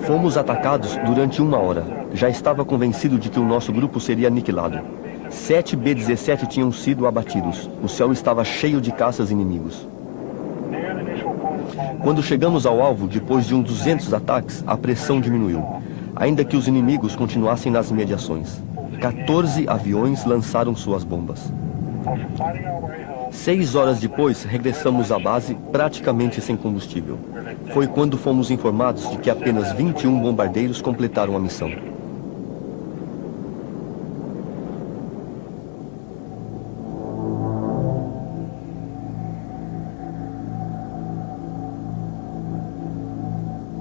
Fomos atacados durante 1 hora. Já estava convencido de que o nosso grupo seria aniquilado. 7 B-17 tinham sido abatidos. O céu estava cheio de caças inimigos. Quando chegamos ao alvo, depois de uns 200 ataques, a pressão diminuiu, ainda que os inimigos continuassem nas imediações. 14 aviões lançaram suas bombas. 6 horas depois, regressamos à base praticamente sem combustível. Foi quando fomos informados de que apenas 21 bombardeiros completaram a missão.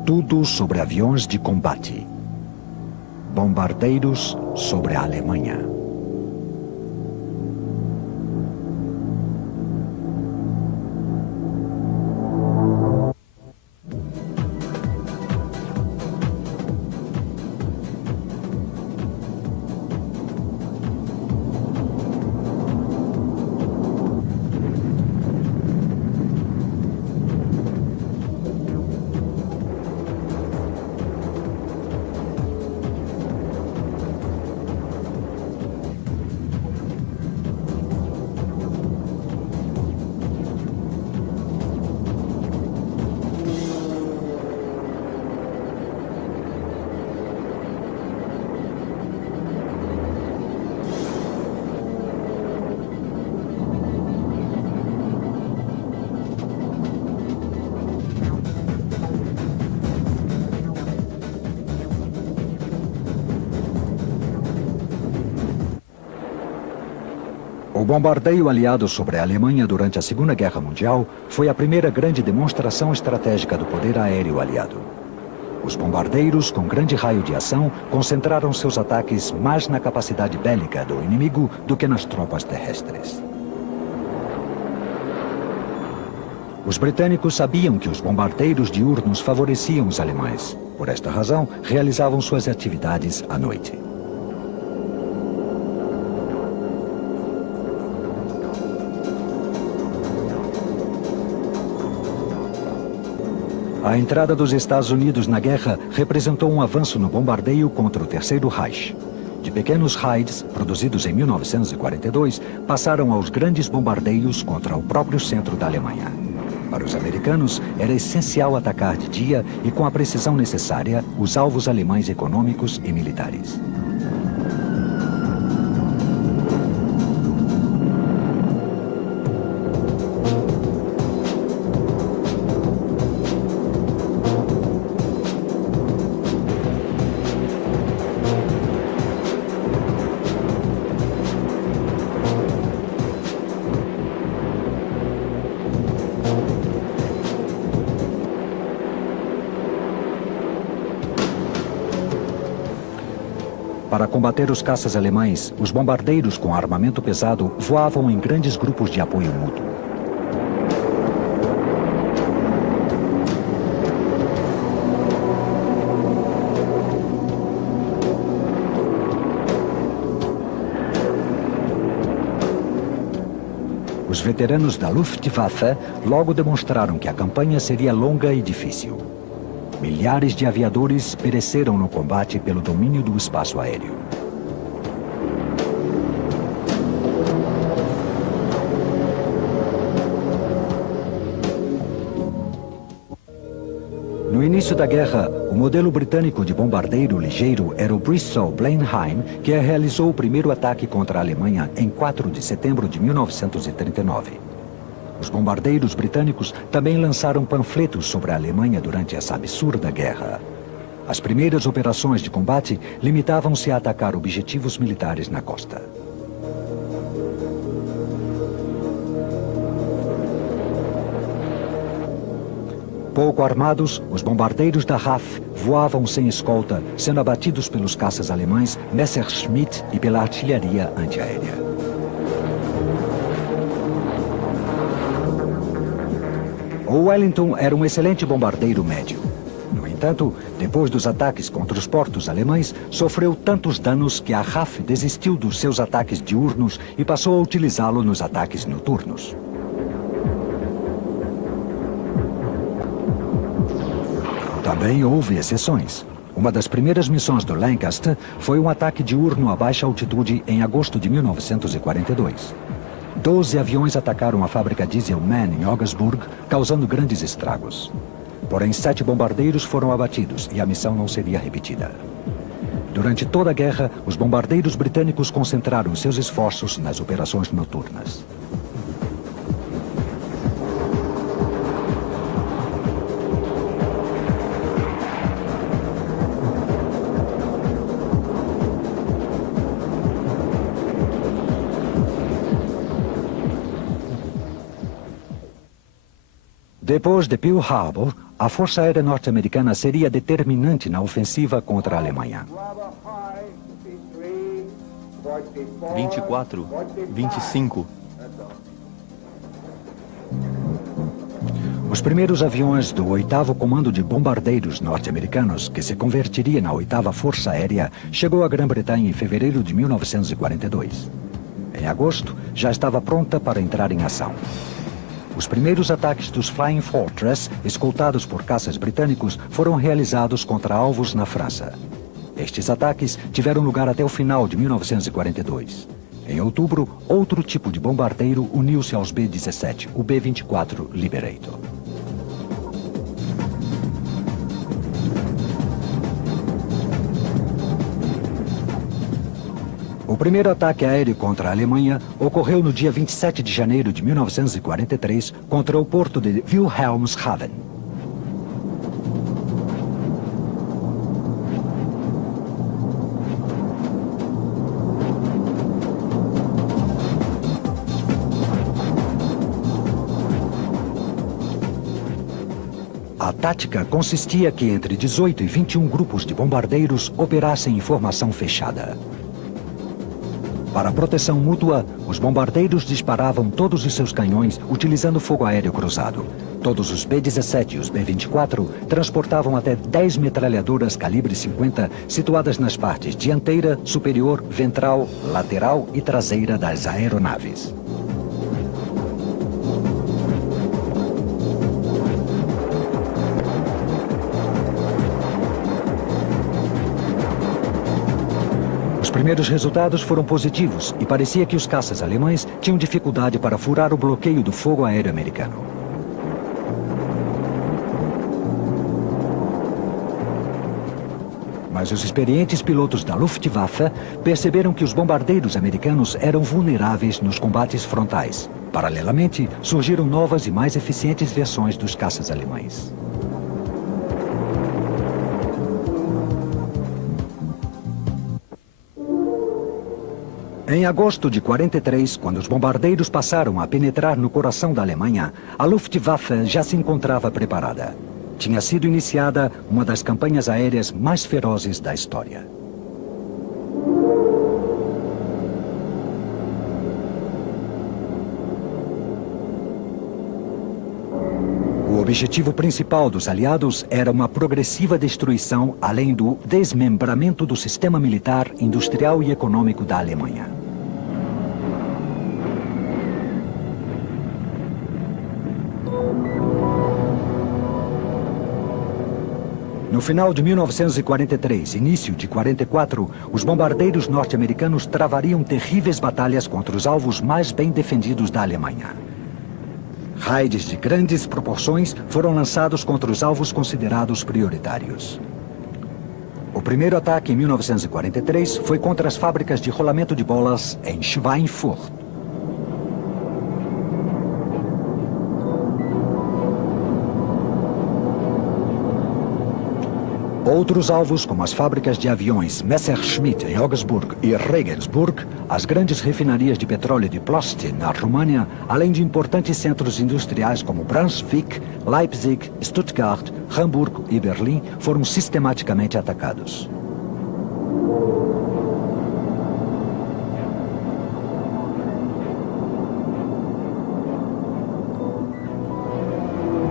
Tudo sobre aviões de combate. Bombardeiros sobre a Alemanha. O bombardeio aliado sobre a Alemanha durante a Segunda Guerra Mundial foi a primeira grande demonstração estratégica do poder aéreo aliado. Os bombardeiros, com grande raio de ação, concentraram seus ataques mais na capacidade bélica do inimigo do que nas tropas terrestres. Os britânicos sabiam que os bombardeiros diurnos favoreciam os alemães. Por esta razão, realizavam suas atividades à noite. A entrada dos Estados Unidos na guerra representou um avanço no bombardeio contra o Terceiro Reich. De pequenos raids, produzidos em 1942, passaram aos grandes bombardeios contra o próprio centro da Alemanha. Para os americanos, era essencial atacar de dia e com a precisão necessária os alvos alemães econômicos e militares. Para combater os caças alemães, os bombardeiros com armamento pesado voavam em grandes grupos de apoio mútuo. Os veteranos da Luftwaffe logo demonstraram que a campanha seria longa e difícil. Milhares de aviadores pereceram no combate pelo domínio do espaço aéreo. No início da guerra, o modelo britânico de bombardeiro ligeiro era o Bristol Blenheim, que realizou o primeiro ataque contra a Alemanha em 4 de setembro de 1939. Os bombardeiros britânicos também lançaram panfletos sobre a Alemanha durante essa absurda guerra. As primeiras operações de combate limitavam-se a atacar objetivos militares na costa. Pouco armados, os bombardeiros da RAF voavam sem escolta, sendo abatidos pelos caças alemães Messerschmitt e pela artilharia antiaérea. O Wellington era um excelente bombardeiro médio. No entanto, depois dos ataques contra os portos alemães, sofreu tantos danos que a RAF desistiu dos seus ataques diurnos e passou a utilizá-lo nos ataques noturnos. Também houve exceções. Uma das primeiras missões do Lancaster foi um ataque diurno a baixa altitude em agosto de 1942. 12 aviões atacaram a fábrica Dieselman em Augsburg, causando grandes estragos. Porém, 7 bombardeiros foram abatidos e a missão não seria repetida. Durante toda a guerra, os bombardeiros britânicos concentraram seus esforços nas operações noturnas. Depois de Pearl Harbor, a Força Aérea Norte-Americana seria determinante na ofensiva contra a Alemanha. 24, 25. Os primeiros aviões do 8º Comando de Bombardeiros norte-americanos, que se convertiria na 8ª Força Aérea, chegou à Grã-Bretanha em fevereiro de 1942. Em agosto, já estava pronta para entrar em ação. Os primeiros ataques dos Flying Fortress, escoltados por caças britânicos, foram realizados contra alvos na França. Estes ataques tiveram lugar até o final de 1942. Em outubro, outro tipo de bombardeiro uniu-se aos B-17, o B-24 Liberator. O primeiro ataque aéreo contra a Alemanha ocorreu no dia 27 de janeiro de 1943 contra o porto de Wilhelmshaven. A tática consistia que entre 18 e 21 grupos de bombardeiros operassem em formação fechada. Para proteção mútua, os bombardeiros disparavam todos os seus canhões utilizando fogo aéreo cruzado. Todos os B-17 e os B-24 transportavam até 10 metralhadoras calibre 50 situadas nas partes dianteira, superior, ventral, lateral e traseira das aeronaves. Os primeiros resultados foram positivos e parecia que os caças alemães tinham dificuldade para furar o bloqueio do fogo aéreo americano. Mas os experientes pilotos da Luftwaffe perceberam que os bombardeiros americanos eram vulneráveis nos combates frontais. Paralelamente, surgiram novas e mais eficientes versões dos caças alemães. Em agosto de 43, quando os bombardeiros passaram a penetrar no coração da Alemanha, a Luftwaffe já se encontrava preparada. Tinha sido iniciada uma das campanhas aéreas mais ferozes da história. O objetivo principal dos aliados era uma progressiva destruição, além do desmembramento do sistema militar, industrial e econômico da Alemanha. No final de 1943, início de 44, os bombardeiros norte-americanos travariam terríveis batalhas contra os alvos mais bem defendidos da Alemanha. Raids de grandes proporções foram lançados contra os alvos considerados prioritários. O primeiro ataque em 1943 foi contra as fábricas de rolamento de bolas em Schweinfurt. Outros alvos, como as fábricas de aviões Messerschmitt em Augsburg e Regensburg, as grandes refinarias de petróleo de Ploiești, na România, além de importantes centros industriais como Brunswick, Leipzig, Stuttgart, Hamburgo e Berlim, foram sistematicamente atacados.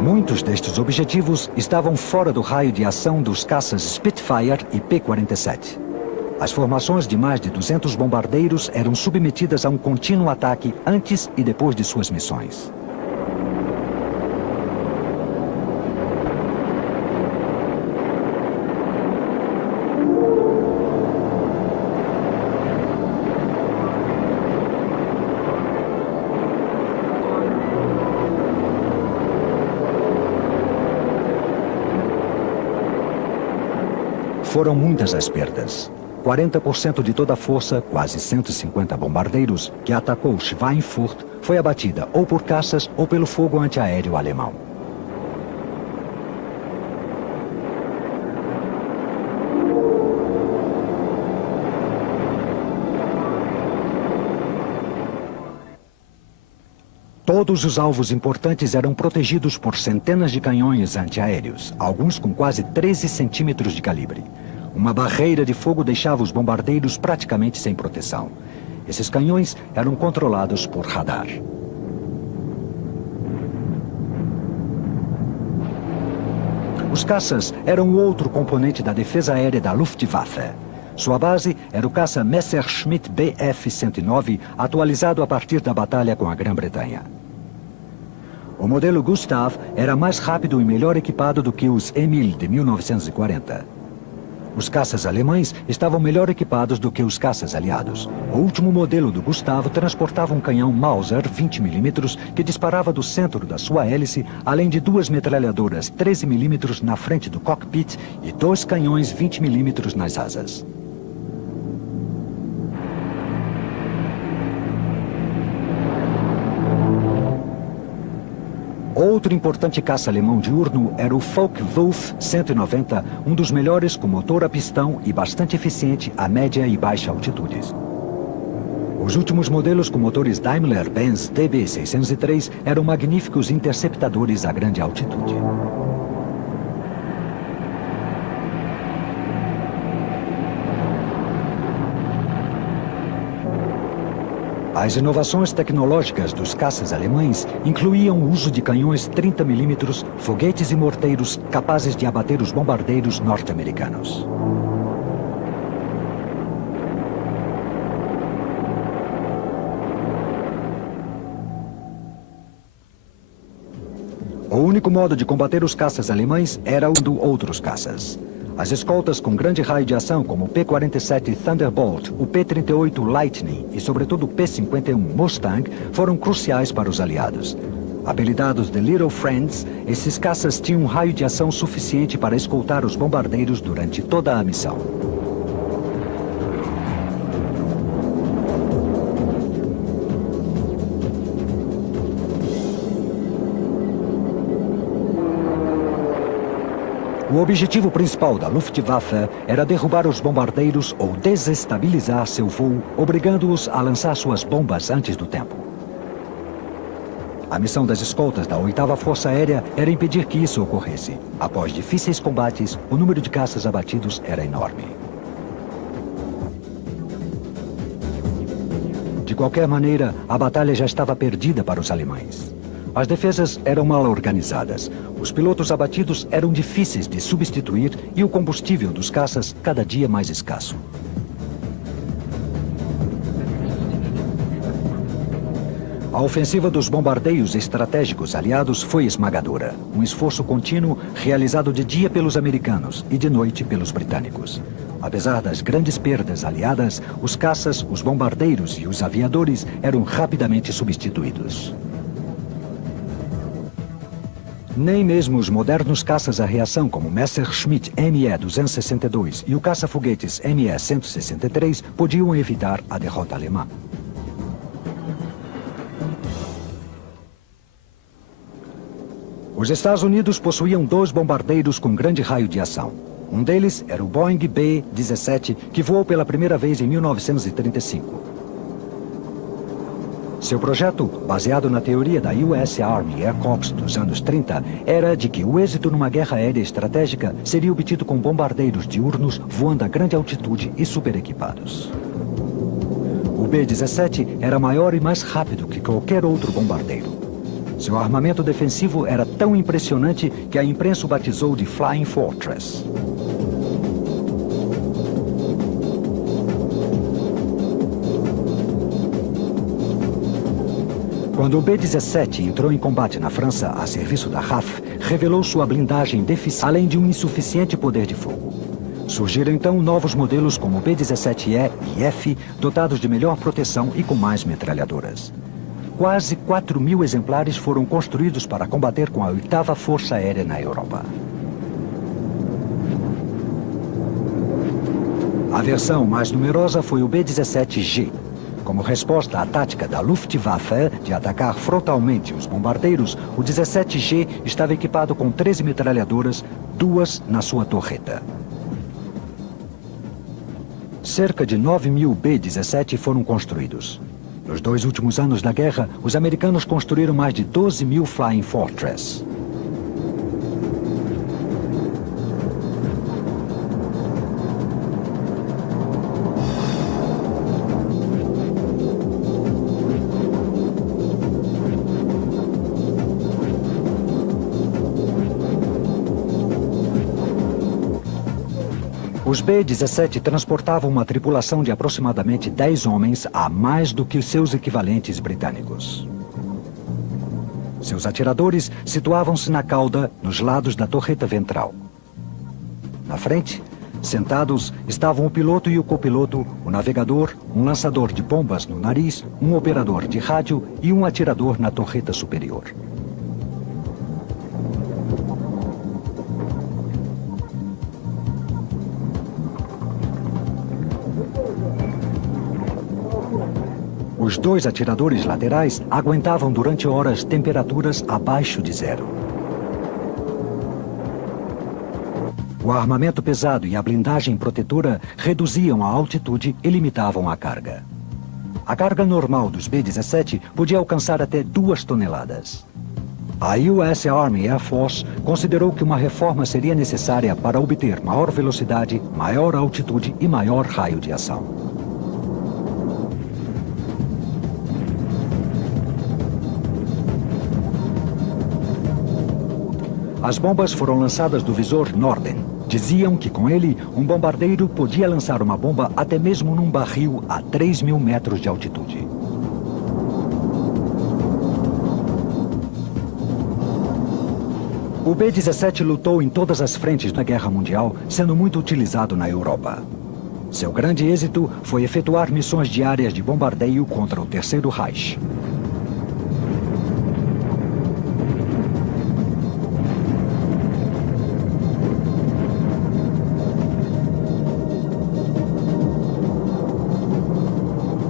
Muitos destes objetivos estavam fora do raio de ação dos caças Spitfire e P-47. As formações de mais de 200 bombardeiros eram submetidas a um contínuo ataque antes e depois de suas missões. Foram muitas as perdas. 40% de toda a força, quase 150 bombardeiros, que atacou Schweinfurt, foi abatida ou por caças ou pelo fogo antiaéreo alemão. Todos os alvos importantes eram protegidos por centenas de canhões antiaéreos, alguns com quase 13 centímetros de calibre. Uma barreira de fogo deixava os bombardeiros praticamente sem proteção. Esses canhões eram controlados por radar. Os caças eram outro componente da defesa aérea da Luftwaffe. Sua base era o caça Messerschmitt Bf-109, atualizado a partir da batalha com a Grã-Bretanha. O modelo Gustav era mais rápido e melhor equipado do que os Emil de 1940. Os caças alemães estavam melhor equipados do que os caças aliados. O último modelo do Gustav transportava um canhão Mauser 20 mm que disparava do centro da sua hélice, além de 2 metralhadoras 13 mm na frente do cockpit e 2 canhões 20 mm nas asas. Outro importante caça alemão diurno era o Focke-Wulf 190, um dos melhores com motor a pistão e bastante eficiente a média e baixa altitudes. Os últimos modelos com motores Daimler-Benz DB603 eram magníficos interceptadores a grande altitude. As inovações tecnológicas dos caças alemães incluíam o uso de canhões 30 mm, foguetes e morteiros capazes de abater os bombardeiros norte-americanos. O único modo de combater os caças alemães era o do outros caças. As escoltas com grande raio de ação, como o P-47 Thunderbolt, o P-38 Lightning e, sobretudo, o P-51 Mustang, foram cruciais para os aliados. Apelidados de Little Friends, esses caças tinham um raio de ação suficiente para escoltar os bombardeiros durante toda a missão. O objetivo principal da Luftwaffe era derrubar os bombardeiros ou desestabilizar seu voo, obrigando-os a lançar suas bombas antes do tempo. A missão das escoltas da 8ª Força Aérea era impedir que isso ocorresse. Após difíceis combates, o número de caças abatidos era enorme. De qualquer maneira, a batalha já estava perdida para os alemães. As defesas eram mal organizadas, os pilotos abatidos eram difíceis de substituir e o combustível dos caças cada dia mais escasso. A ofensiva dos bombardeios estratégicos aliados foi esmagadora. Um esforço contínuo realizado de dia pelos americanos e de noite pelos britânicos. Apesar das grandes perdas aliadas, os caças, os bombardeiros e os aviadores eram rapidamente substituídos. Nem mesmo os modernos caças a reação como o Messerschmitt Me-262 e o caça-foguetes Me-163 podiam evitar a derrota alemã. Os Estados Unidos possuíam 2 bombardeiros com grande raio de ação. Um deles era o Boeing B-17, que voou pela primeira vez em 1935. Seu projeto, baseado na teoria da US Army Air Corps dos anos 30, era de que o êxito numa guerra aérea estratégica seria obtido com bombardeiros diurnos voando a grande altitude e superequipados. O B-17 era maior e mais rápido que qualquer outro bombardeiro. Seu armamento defensivo era tão impressionante que a imprensa o batizou de Flying Fortress. Quando o B-17 entrou em combate na França a serviço da RAF, revelou sua blindagem deficiente, além de um insuficiente poder de fogo. Surgiram então novos modelos como o B-17E e F, dotados de melhor proteção e com mais metralhadoras. Quase 4.000 exemplares foram construídos para combater com a 8ª Força Aérea na Europa. A versão mais numerosa foi o B-17G. Como resposta à tática da Luftwaffe de atacar frontalmente os bombardeiros, o 17G estava equipado com 13 metralhadoras, 2 na sua torreta. Cerca de 9.000 B-17 foram construídos. Nos 2 últimos anos da guerra, os americanos construíram mais de 12.000 Flying Fortress. Os B-17 transportavam uma tripulação de aproximadamente 10 homens a mais do que os seus equivalentes britânicos. Seus atiradores situavam-se na cauda, nos lados da torreta ventral. Na frente, sentados, estavam o piloto e o copiloto, o navegador, um lançador de bombas no nariz, um operador de rádio e um atirador na torreta superior. Os 2 atiradores laterais aguentavam durante horas temperaturas abaixo de 0. O armamento pesado e a blindagem protetora reduziam a altitude e limitavam a carga. A carga normal dos B-17 podia alcançar até 2 toneladas. A US Army Air Force considerou que uma reforma seria necessária para obter maior velocidade, maior altitude e maior raio de ação. As bombas foram lançadas do visor Norden. Diziam que com ele, um bombardeiro podia lançar uma bomba até mesmo num barril a 3.000 metros de altitude. O B-17 lutou em todas as frentes da Guerra Mundial, sendo muito utilizado na Europa. Seu grande êxito foi efetuar missões diárias de bombardeio contra o Terceiro Reich.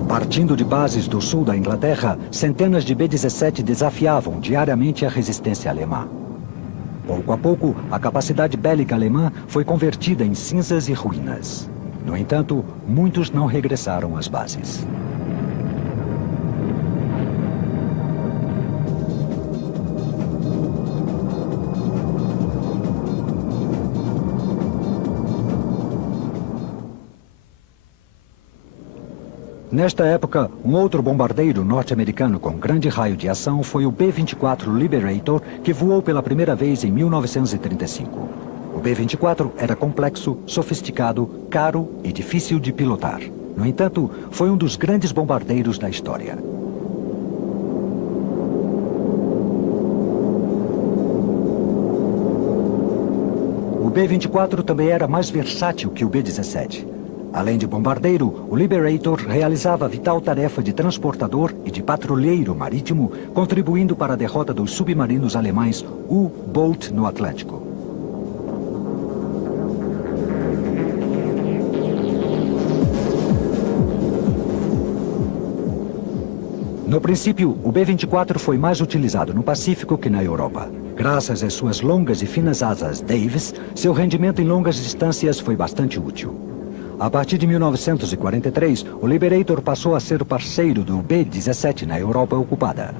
Partindo de bases do sul da Inglaterra, centenas de B-17 desafiavam diariamente a resistência alemã. Pouco a pouco, a capacidade bélica alemã foi convertida em cinzas e ruínas. No entanto, muitos não regressaram às bases. Nesta época, um outro bombardeiro norte-americano com grande raio de ação foi o B-24 Liberator, que voou pela primeira vez em 1935. O B-24 era complexo, sofisticado, caro e difícil de pilotar. No entanto, foi um dos grandes bombardeiros da história. O B-24 também era mais versátil que o B-17. Além de bombardeiro, o Liberator realizava a vital tarefa de transportador e de patrulheiro marítimo, contribuindo para a derrota dos submarinos alemães U-Boat no Atlântico. No princípio, o B-24 foi mais utilizado no Pacífico que na Europa. Graças às suas longas e finas asas Davis, seu rendimento em longas distâncias foi bastante útil. A partir de 1943, o Liberator passou a ser parceiro do B-17 na Europa ocupada.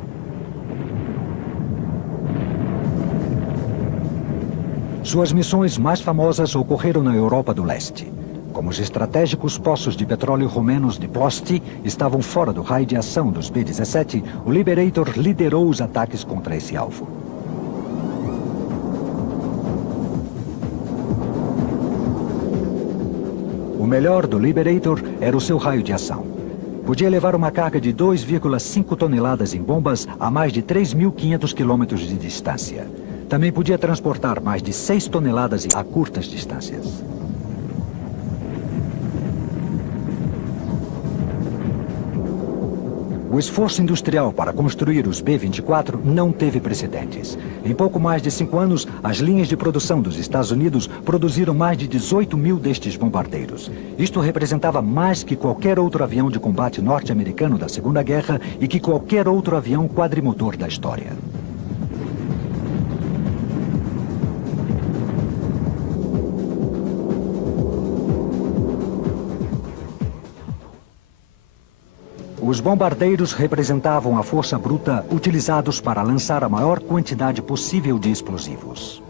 Suas missões mais famosas ocorreram na Europa do Leste. Como os estratégicos poços de petróleo romenos de Plosti estavam fora do raio de ação dos B-17, o Liberator liderou os ataques contra esse alvo. O melhor do Liberator era o seu raio de ação. Podia levar uma carga de 2,5 toneladas em bombas a mais de 3.500 quilômetros de distância. Também podia transportar mais de 6 toneladas a curtas distâncias. O esforço industrial para construir os B-24 não teve precedentes. Em pouco mais de 5 anos, as linhas de produção dos Estados Unidos produziram mais de 18 mil destes bombardeiros. Isto representava mais que qualquer outro avião de combate norte-americano da Segunda Guerra e que qualquer outro avião quadrimotor da história. Os bombardeiros representavam a força bruta utilizados para lançar a maior quantidade possível de explosivos.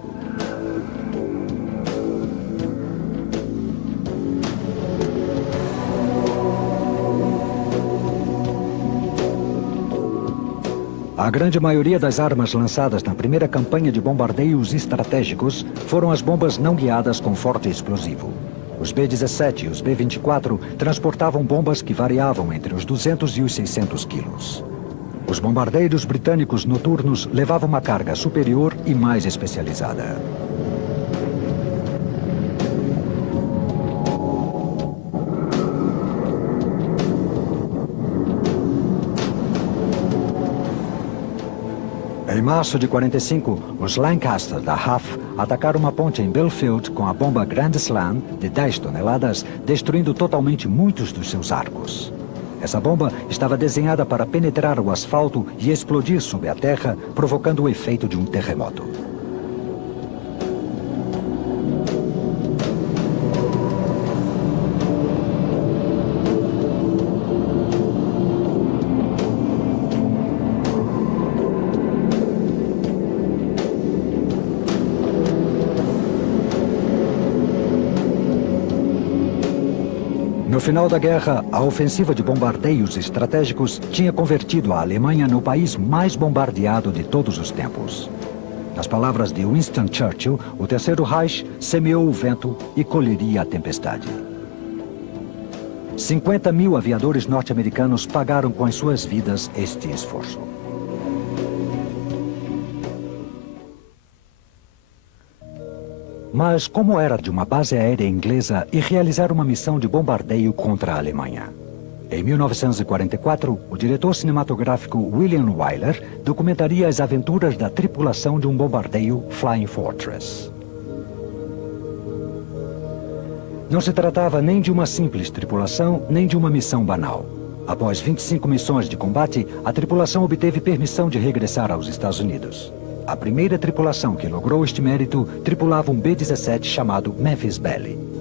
A grande maioria das armas lançadas na primeira campanha de bombardeios estratégicos foram as bombas não guiadas com forte explosivo. Os B-17 e os B-24 transportavam bombas que variavam entre os 200 e os 600 quilos. Os bombardeiros britânicos noturnos levavam uma carga superior e mais especializada. Em março de 45, os Lancaster da RAF atacaram uma ponte em Belfield com a bomba Grand Slam de 10 toneladas, destruindo totalmente muitos dos seus arcos. Essa bomba estava desenhada para penetrar o asfalto e explodir sob a terra, provocando o efeito de um terremoto. No final da guerra, a ofensiva de bombardeios estratégicos tinha convertido a Alemanha no país mais bombardeado de todos os tempos. Nas palavras de Winston Churchill, o Terceiro Reich semeou o vento e colheria a tempestade. 50 mil aviadores norte-americanos pagaram com as suas vidas este esforço. Mas como era de uma base aérea inglesa e realizar uma missão de bombardeio contra a Alemanha? Em 1944, o diretor cinematográfico William Wyler documentaria as aventuras da tripulação de um bombardeio Flying Fortress. Não se tratava nem de uma simples tripulação, nem de uma missão banal. Após 25 missões de combate, a tripulação obteve permissão de regressar aos Estados Unidos. A primeira tripulação que logrou este mérito tripulava um B-17 chamado Memphis Belle.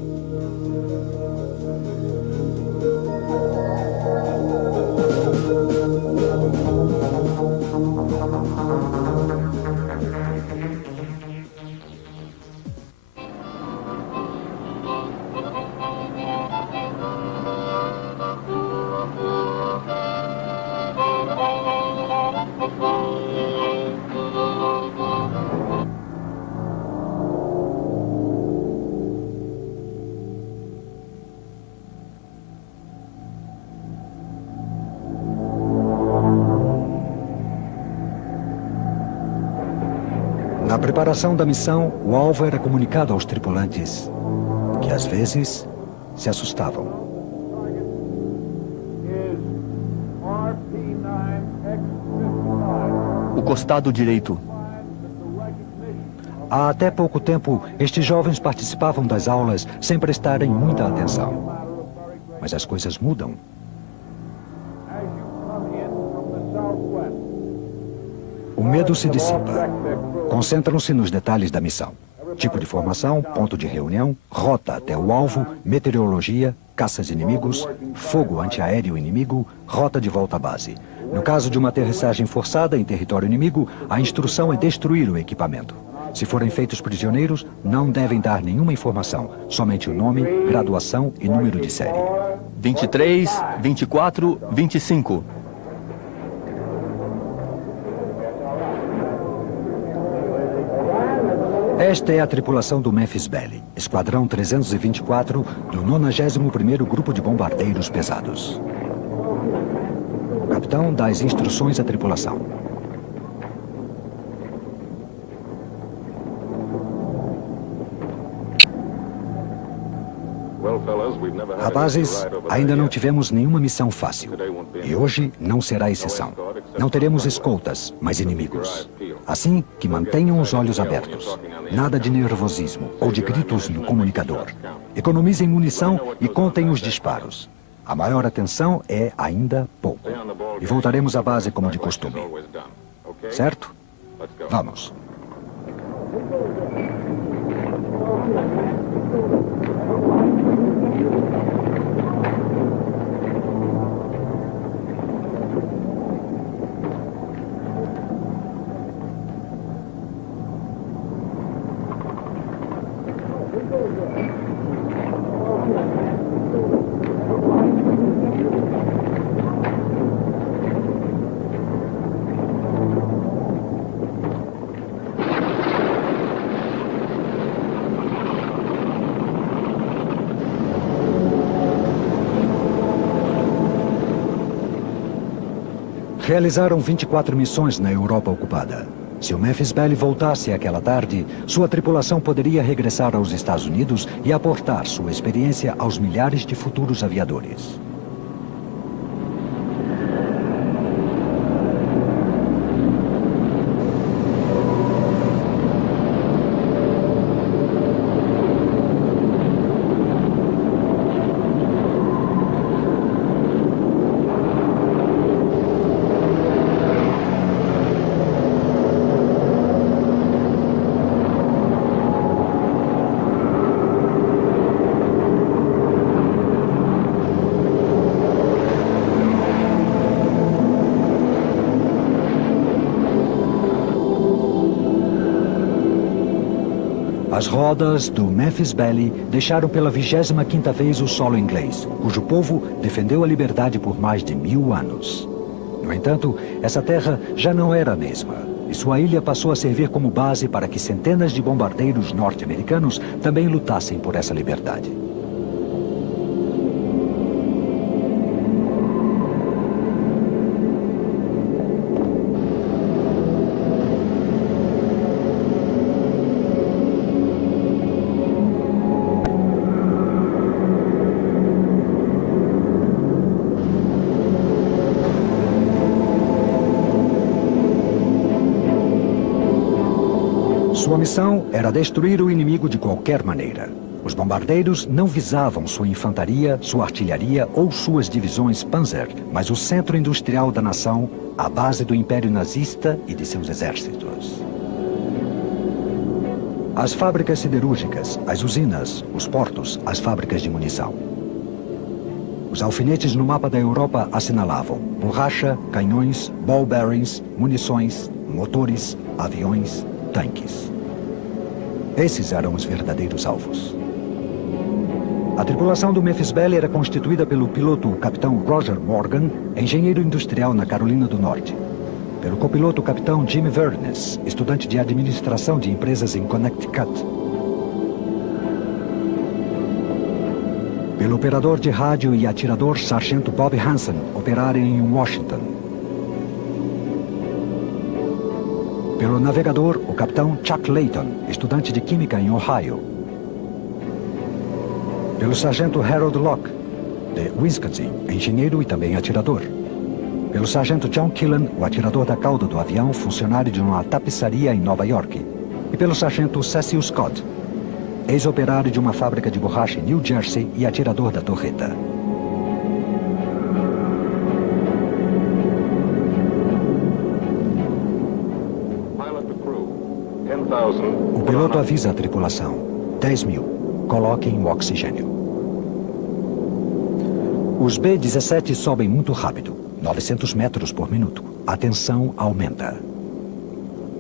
Na preparação da missão, o alvo era comunicado aos tripulantes, que às vezes se assustavam. O costado direito. Há até pouco tempo, estes jovens participavam das aulas sem prestarem muita atenção. Mas as coisas mudam. O medo se dissipa. Concentram-se nos detalhes da missão. Tipo de formação, ponto de reunião, rota até o alvo, meteorologia, caças inimigos, fogo antiaéreo inimigo, rota de volta à base. No caso de uma aterrissagem forçada em território inimigo, a instrução é destruir o equipamento. Se forem feitos prisioneiros, não devem dar nenhuma informação, somente o nome, graduação e número de série. 23, 24, 25. Esta é a tripulação do Memphis Belle, Esquadrão 324 do 91º Grupo de Bombardeiros Pesados. O capitão dá as instruções à tripulação. Rapazes, ainda não tivemos nenhuma missão fácil. E hoje não será exceção. Não teremos escoltas, mas inimigos. Assim que mantenham os olhos abertos. Nada de nervosismo ou de gritos no comunicador. Economizem munição e contem os disparos. A maior atenção é ainda pouco. E voltaremos à base como de costume. Certo? Vamos. Realizaram 24 missões na Europa ocupada. Se o Memphis Belle voltasse aquela tarde, sua tripulação poderia regressar aos Estados Unidos e aportar sua experiência aos milhares de futuros aviadores. As rodas do Memphis Belle deixaram pela 25ª vez o solo inglês, cujo povo defendeu a liberdade por mais de 1000 anos. No entanto, essa terra já não era a mesma, e sua ilha passou a servir como base para que centenas de bombardeiros norte-americanos também lutassem por essa liberdade. Sua missão era destruir o inimigo de qualquer maneira. Os bombardeiros não visavam sua infantaria, sua artilharia ou suas divisões Panzer, mas o centro industrial da nação, a base do Império Nazista e de seus exércitos. As fábricas siderúrgicas, as usinas, os portos, as fábricas de munição. Os alfinetes no mapa da Europa assinalavam borracha, canhões, ball bearings, munições, motores, aviões, tanques. Esses eram os verdadeiros alvos. A tripulação do Memphis Belle era constituída pelo piloto capitão Roger Morgan, engenheiro industrial na Carolina do Norte. Pelo copiloto capitão Jimmy Vernes, estudante de administração de empresas em Connecticut. Pelo operador de rádio e atirador sargento Bob Hansen, operário em Washington. Pelo navegador, o capitão Chuck Layton, estudante de química em Ohio. Pelo sargento Harold Locke, de Wisconsin, engenheiro e também atirador. Pelo sargento John Killen, o atirador da cauda do avião, funcionário de uma tapeçaria em Nova York. E pelo sargento Cecil Scott, ex-operário de uma fábrica de borracha em New Jersey e atirador da torreta. O piloto avisa a tripulação. 10.000. Coloquem o oxigênio. Os B-17 sobem muito rápido. 900 metros por minuto. A tensão aumenta.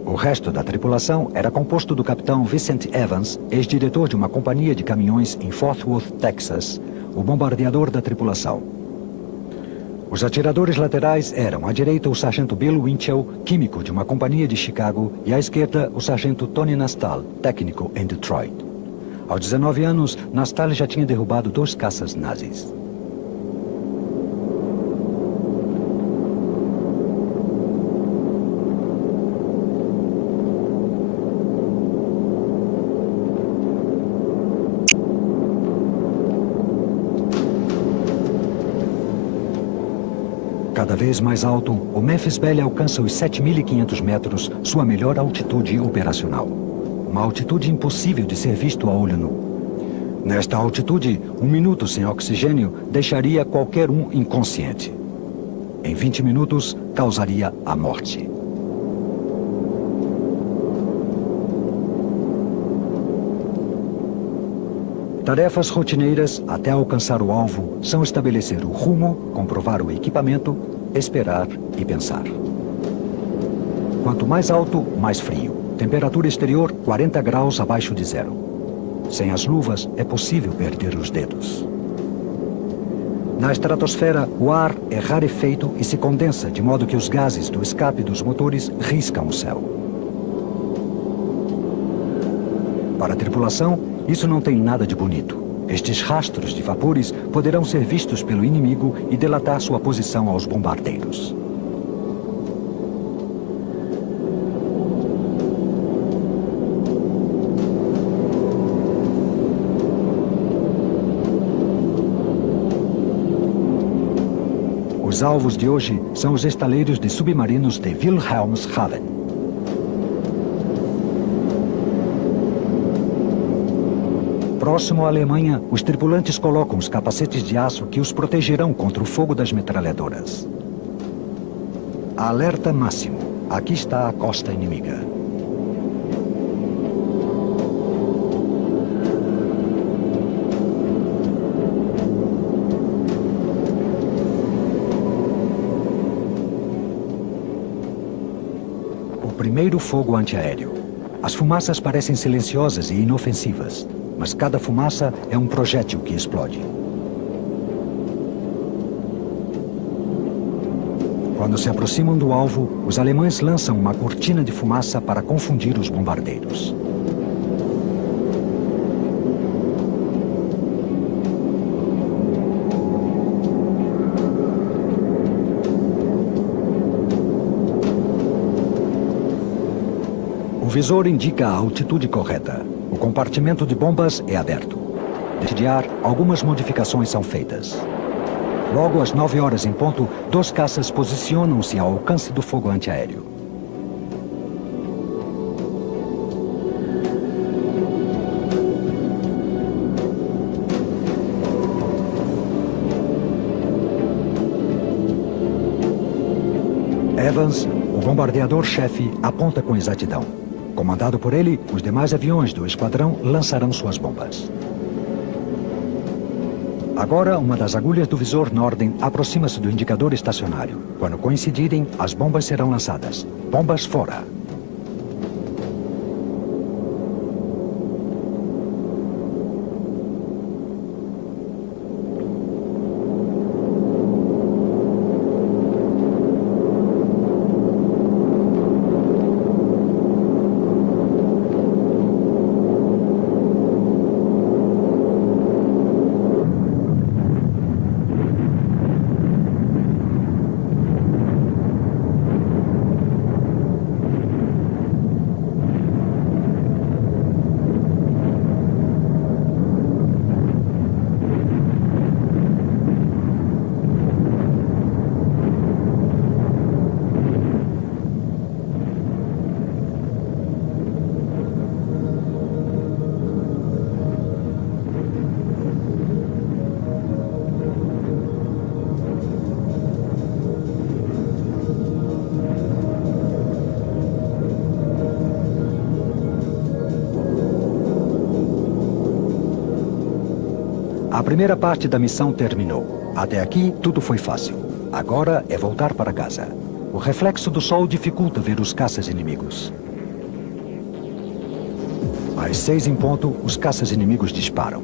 O resto da tripulação era composto do capitão Vincent Evans, ex-diretor de uma companhia de caminhões em Fort Worth, Texas, o bombardeador da tripulação. Os atiradores laterais eram, à direita, o sargento Bill Winchell, químico de uma companhia de Chicago, e à esquerda, o sargento Tony Nastal, técnico em Detroit. Aos 19 anos, Nastal já tinha derrubado 2 caças nazis. Cada vez mais alto, o Memphis Belle alcança os 7.500 metros, sua melhor altitude operacional. Uma altitude impossível de ser visto a olho nu. Nesta altitude, 1 minuto sem oxigênio deixaria qualquer um inconsciente. Em 20 minutos, causaria a morte. Tarefas rotineiras até alcançar o alvo são estabelecer o rumo, comprovar o equipamento, esperar e pensar. Quanto mais alto, mais frio. Temperatura exterior 40 graus abaixo de zero. Sem as luvas, é possível perder os dedos. Na estratosfera, o ar é rarefeito e se condensa, de modo que os gases do escape dos motores riscam o céu. Para a tripulação, isso não tem nada de bonito. Estes rastros de vapores poderão ser vistos pelo inimigo e delatar sua posição aos bombardeiros. Os alvos de hoje são os estaleiros de submarinos de Wilhelmshaven. Próximo à Alemanha, os tripulantes colocam os capacetes de aço que os protegerão contra o fogo das metralhadoras. Alerta máximo. Aqui está a costa inimiga. O primeiro fogo antiaéreo. As fumaças parecem silenciosas e inofensivas. Mas cada fumaça é um projétil que explode. Quando se aproximam do alvo, os alemães lançam uma cortina de fumaça para confundir os bombardeiros. O visor indica a altitude correta. O compartimento de bombas é aberto. De ar, algumas modificações são feitas. Logo às 9 horas em ponto, 2 caças posicionam-se ao alcance do fogo antiaéreo. Evans, o bombardeador-chefe, aponta com exatidão. Comandado por ele, os demais aviões do esquadrão lançarão suas bombas. Agora, uma das agulhas do visor Norden aproxima-se do indicador estacionário. Quando coincidirem, as bombas serão lançadas. Bombas fora. A primeira parte da missão terminou. Até aqui, tudo foi fácil. Agora é voltar para casa. O reflexo do sol dificulta ver os caças inimigos. Às 6 em ponto, os caças inimigos disparam.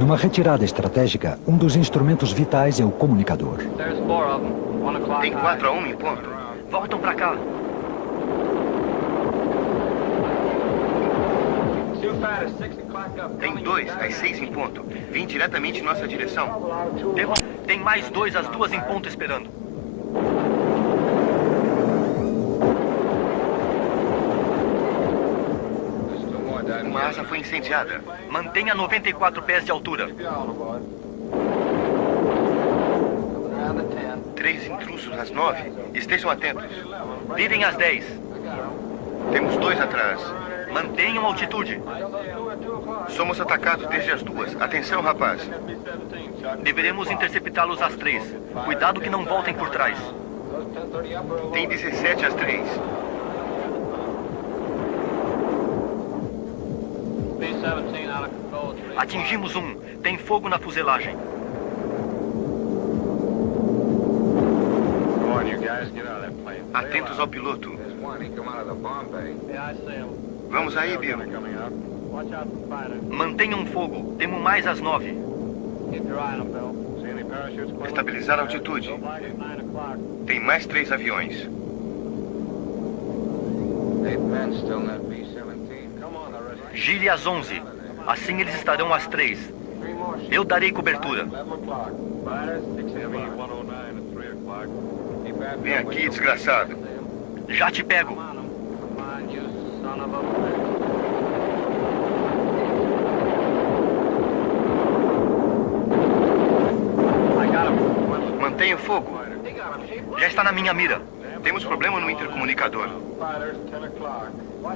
Numa retirada estratégica, um dos instrumentos vitais é o comunicador. Tem 4 a 1 em ponto. Voltam pra cá. Tem 2 às 6 em ponto. Vim diretamente em nossa direção. Tem mais 2 às 2 em ponto esperando. casa foi incendiada. Mantenha 94 pés de altura. 3 intrusos às 9. Estejam atentos. Virem às 10. Temos 2 atrás. Mantenham altitude. Somos atacados desde as 2. Atenção, rapaz. Deveremos interceptá-los às 3. Cuidado que não voltem por trás. Tem 17 às 3. Atingimos um. Tem fogo na fuselagem. Atentos ao piloto. Vamos aí, Bill. Mantenham fogo. Temos mais às 9. Estabilizar a altitude. Tem mais 3 aviões. Gire às 11. Assim eles estarão às 3. Eu darei cobertura. Vem aqui, desgraçado. Já te pego. Mantenha o fogo. Já está na minha mira. Temos problema no intercomunicador.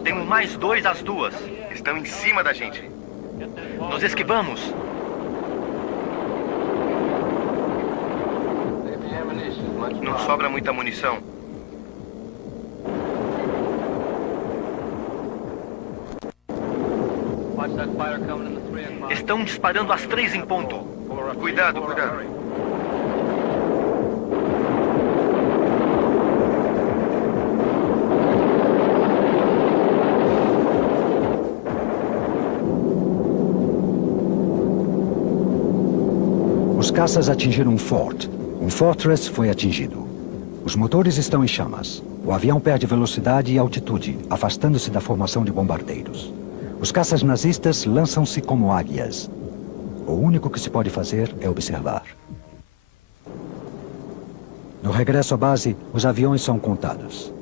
Temos mais 2 às 2. Estão em cima da gente. Nos esquivamos. Não sobra muita munição. Estão disparando às 3 em ponto. Cuidado, cuidado. Os caças atingiram um fort. Um Fortress foi atingido. Os motores estão em chamas. O avião perde velocidade e altitude, afastando-se da formação de bombardeiros. Os caças nazistas lançam-se como águias. O único que se pode fazer é observar. No regresso à base, os aviões são contados.